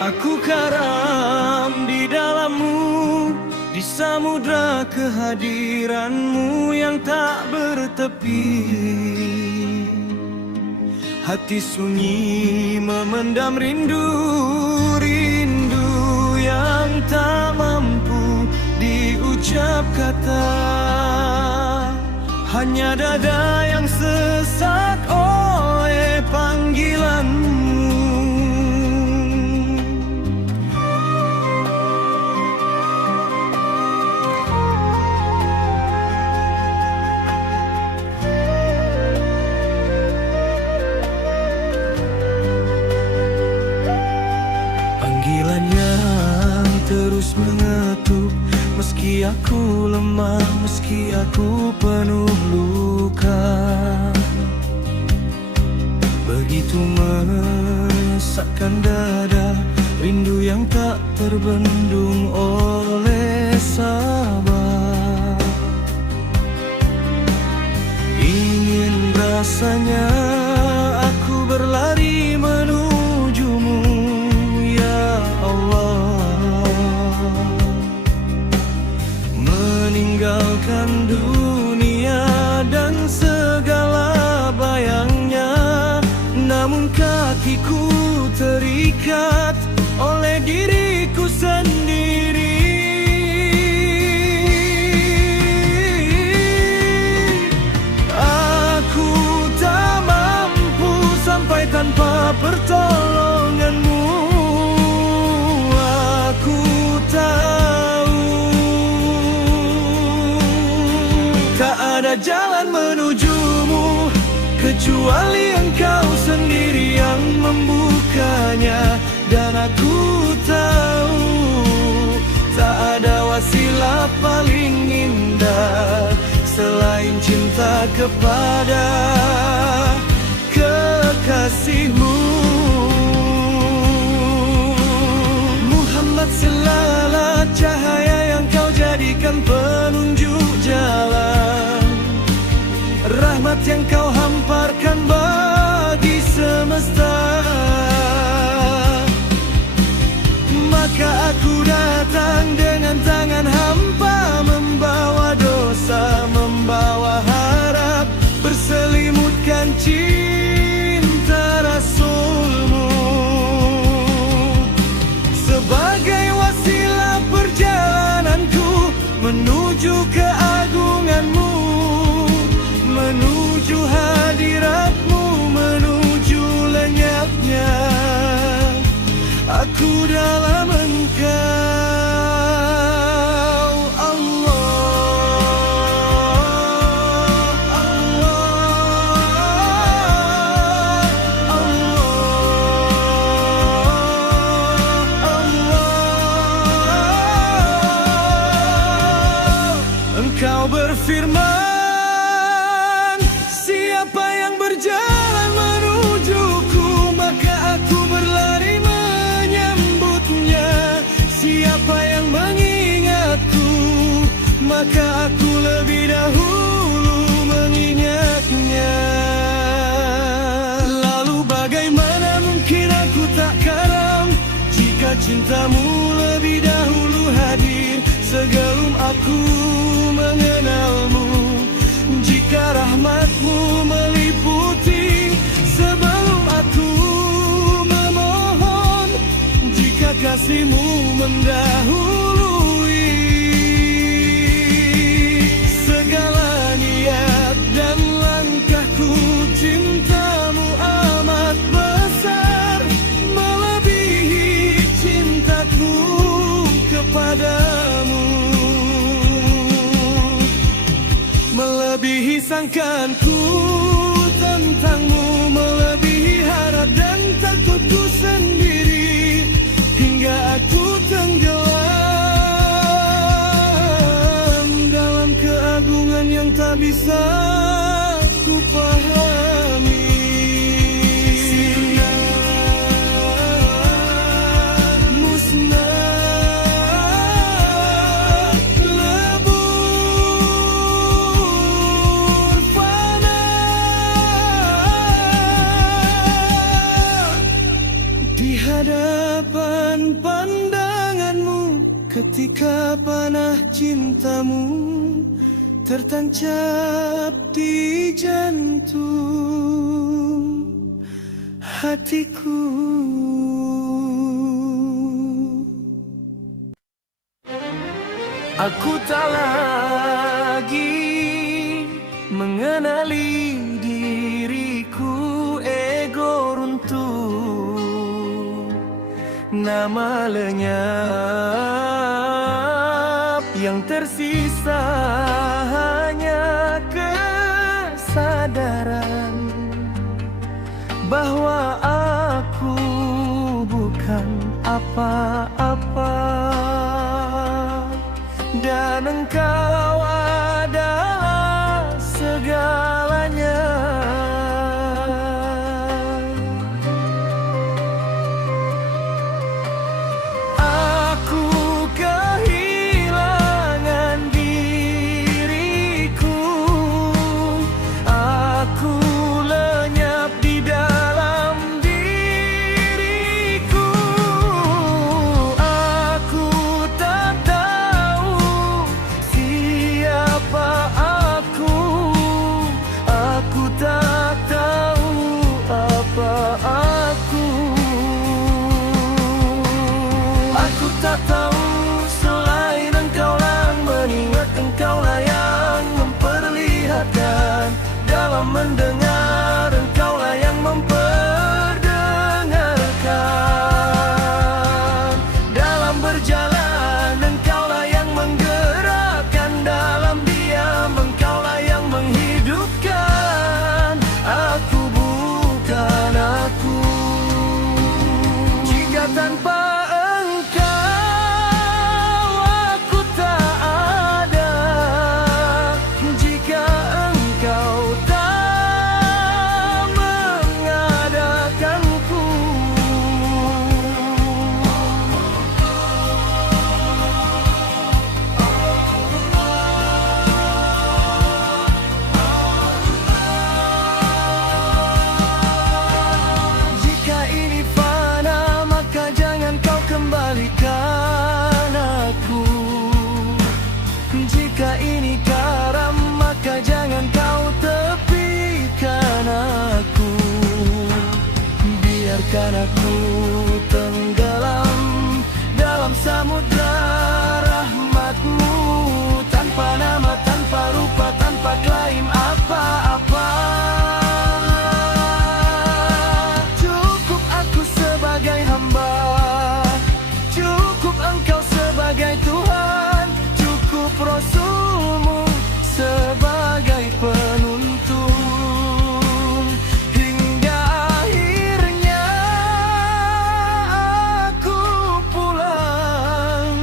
Aku karam di dalammu, di samudra kehadiranmu yang tak bertepi. Hati sunyi memendam rindu, rindu yang tak mampu diucap kata. Hanya dada yang sesak oleh panggilanmu. Panggilan yang terus mengetuk, meski aku lemah, meski aku penuh luka. Begitu menyesakkan dada, rindu yang tak terbendung oleh sabar. Ingin rasanya aku berlari menujumu, ya Allah. Meninggalkan dunia dan segala bayangnya, namun kakiku terikat oleh diriku sendiri. Aku tak mampu sampai tanpa pertolonganmu. Aku tahu tak ada jalan menujumu kecuali engkau sendiri yang membukanya. Dan aku tahu tak ada wasilah paling indah selain cinta kepada kekasihmu. Muhammad selalah cahaya yang kau jadikan penunjuk jalan, rahmat yang kau hamparkan bagi semesta. Maka aku datang dengan tangan hampa, membawa dosa, membawa harap, berselimutkan cinta Rasulmu sebagai wasilah perjalananku menuju keagunganmu, menuju hadiratmu, menuju lenyapnya aku dalam engkau, Allah, Allah, Allah. Engkau berfirman, siapa yang berjalan menujuku, maka aku berlari menyambutnya. Siapa yang mengingatku, maka aku lebih dahulu mengingatnya. Lalu bagaimana mungkin aku tak karam jika cintamu lebih dahulu hadir sebelum aku mengenalmu, jika rahmatmu meliputi sebelum aku memohon, jika kasihmu mendahului segala niat dan langkahku. Cintamu amat besar, melebihi cintaku kepadamu, melebihi sangkaanku tentangmu, melebihi harap dan takutku sendiri, hingga aku tenggelam dalam keagungan yang tak bisa ku pahami. Musnah, lebur, fana, Di hadapan pandanganmu, ketika panah cintamu tertancap di jantung hatiku. Aku tak lagi mengenali diriku, ego runtuh, nama lenyap, yang tersisa hanya kesadaran bahwa aku bukan apa-apa dan engkau adalah segalanya. Aku kehilangan diriku, aku lenyap di dalam diriku. Aku tak tahu siapa aku tak tahu apa aku. Aku tak tahu selain engkaulah, mengingat engkaulah yang memperlihatkan. Dalam mendengar engkaulah yang memperdengarkan. Dalam berjalan engkaulah yang menggerakkan. Dalam diam engkaulah yang menghidupkan. Aku bukan aku jika tanpa kembalikan aku. Jika ini karam, maka jangan kau tepikan aku. Biarkan aku tenggelam dalam samudra rahmatmu, tanpa nama, tanpa rupa, tanpa klaim apa-apa. Cukup aku sebagai hamba, cukup engkau sebagai Tuhan, cukup Rasulmu sebagai penuntun. Hingga akhirnya aku pulang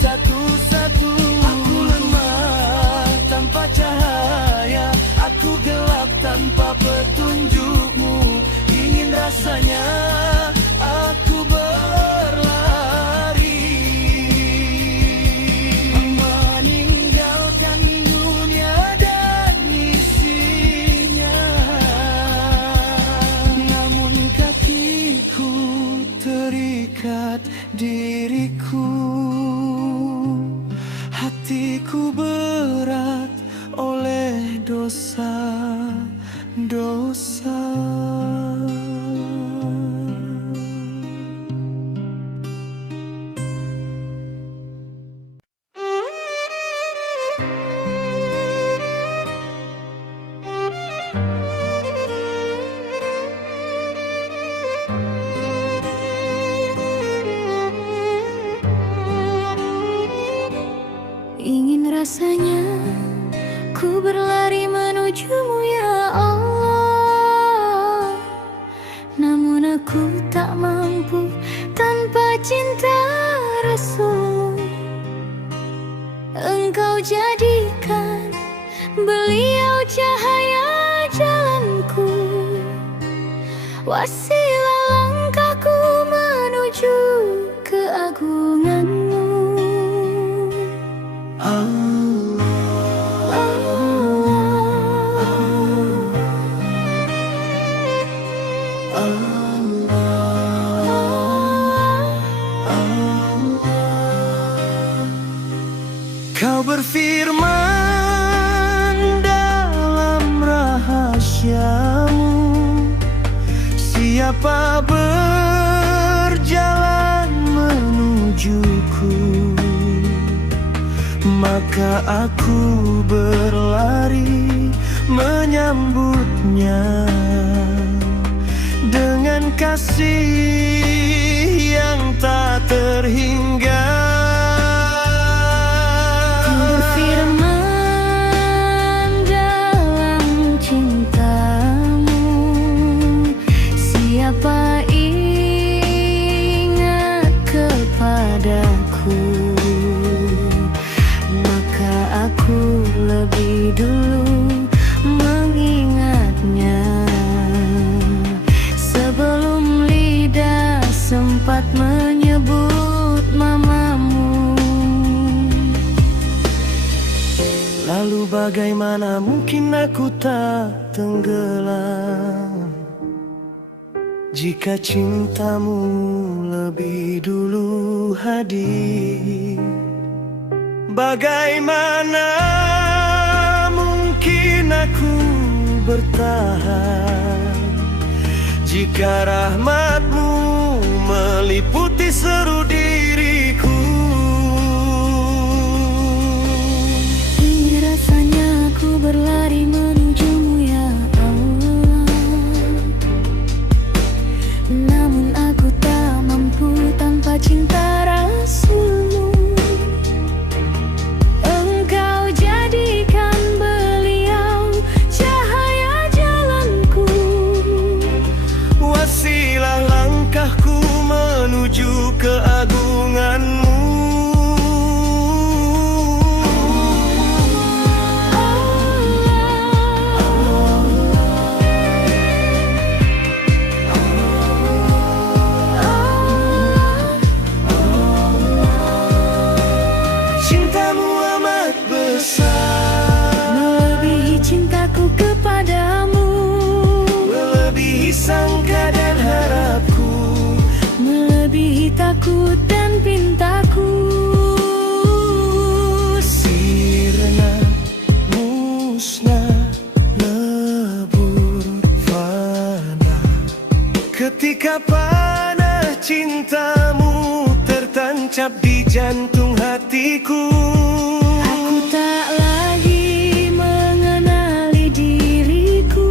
satu-satu. Aku lemah tanpa cahaya, aku gelap tanpa petunjukmu. Ingin rasanya aku berlari, meninggalkan dunia dan isinya. Namun kakiku terikat diriku, hatiku berat oleh dosa-dosa. Ingin rasanya ku berlari menujumu ya Allah, namun aku tak mampu tanpa cinta Rasul. Engkau jadikan beliau cahaya jalanku, wasilah langkahku menuju keagunganmu. Kau berfirman dalam rahasiamu, siapa berjalan menujuku, maka aku berlari menyambutnya dengan kasih yang tak terhingga. Firman dalam cintamu, siapa ingat kepadaku, maka aku lebih dulu mengingatnya sebelum lidah sempat menyebut mamamu. Lalu bagaimana mungkin aku tak tenggelam jika cintamu lebih dulu hadir? Bagaimana mungkin aku bertahan jika rahmatmu meliputi seluruh diriku? Rasanya aku berlari menujumu ya Allah, namun aku tak mampu tanpa cinta Rasulmu. Engkau jadikan beliau cahaya jalanku, wasilah langkahku menuju keagunganmu. Sangka dan harapku, melebihi takut dan pintaku. Sirna, musnah, lebur, fana, ketika panah cintamu tertancap di jantung hatiku. Aku tak lagi mengenali diriku,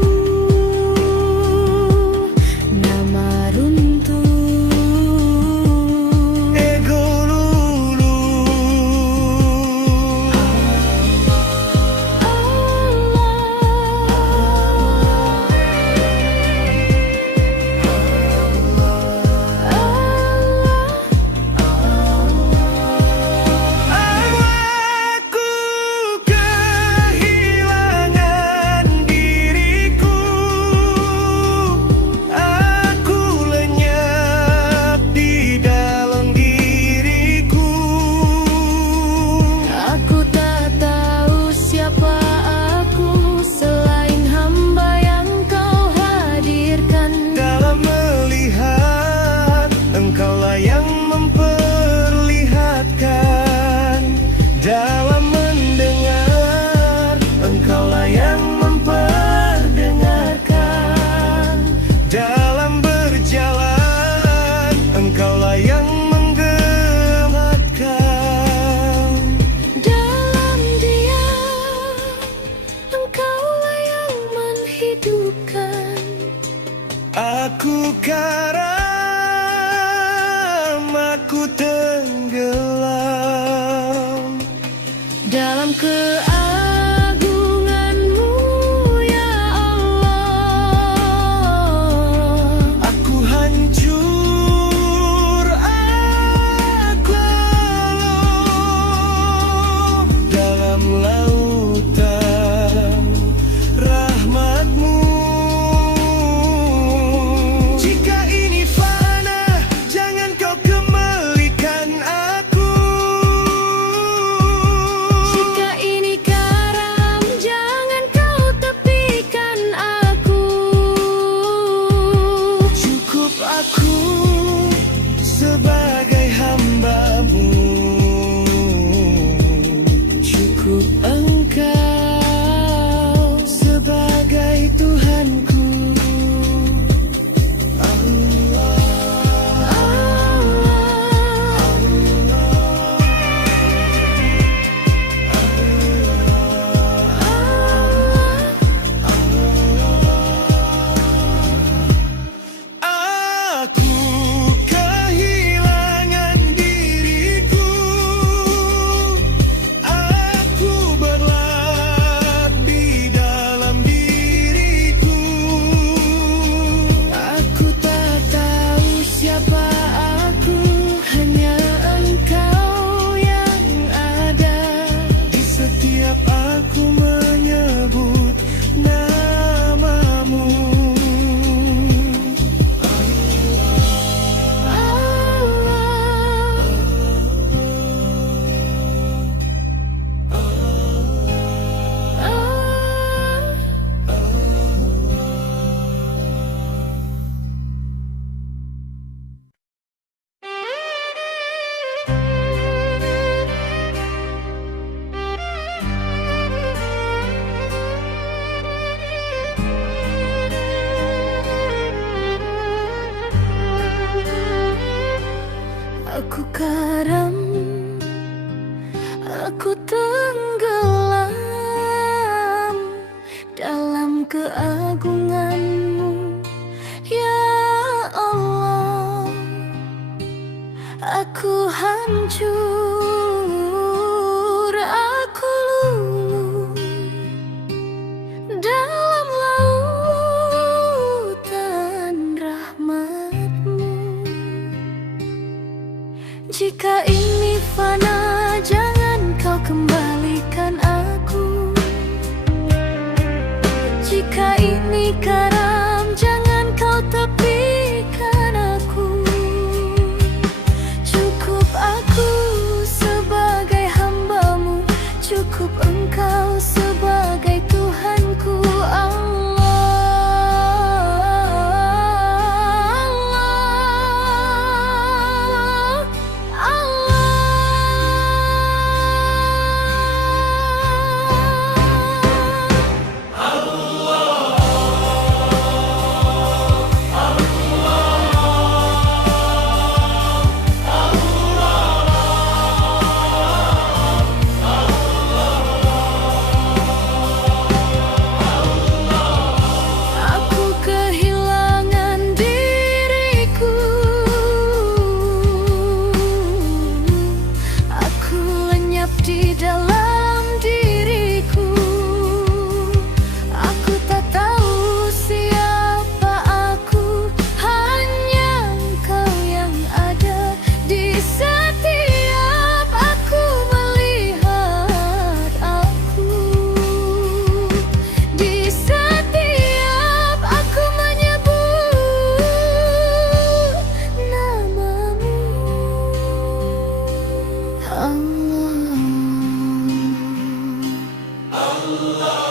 Dalam mendengar, Engkaulah yang memperdengarkan. Dalam berjalan, Engkaulah yang menggerakkan. Dalam diam, Engkaulah yang menghidupkan. Aku karam, aku tenggelam Dalam keagungan-Mu, ya Allah. Aku hancur, aku lelup dalam lautan rahmat-Mu. Jika ini fana, jangan Kau kembalikan aku. Jika ini karam, jangan Kau tepikan aku. Cukup aku sebagai hamba-Mu. Cukup Engkau sebagai Tuhanku. Allah, aku kehilangan diriku. Aku berlap di dalam diriku. Aku tak tahu siapa aku, hanya Engkau yang ada. Di setiap aku menyebut nama-Mu. Aku karam, aku tenggelam dalam keagungan-Mu, ya Allah. Aku hancur, aku luluh dalam lautan rahmat-Mu. Jika ini fana, jangan Kau kembalikan aku. Jika ini karam, jangan Kau tepikan aku. Cukup aku sebagai hamba-Mu. Cukup Engkau sebagai Tuhanku. Aku kehilangan diriku. Aku lenyap di dalam diriku. Aku tak tahu siapa aku, hanya Engkau yang ada. Di setiap aku melihat aku, di setiap aku menyebut nama-Mu, Allah.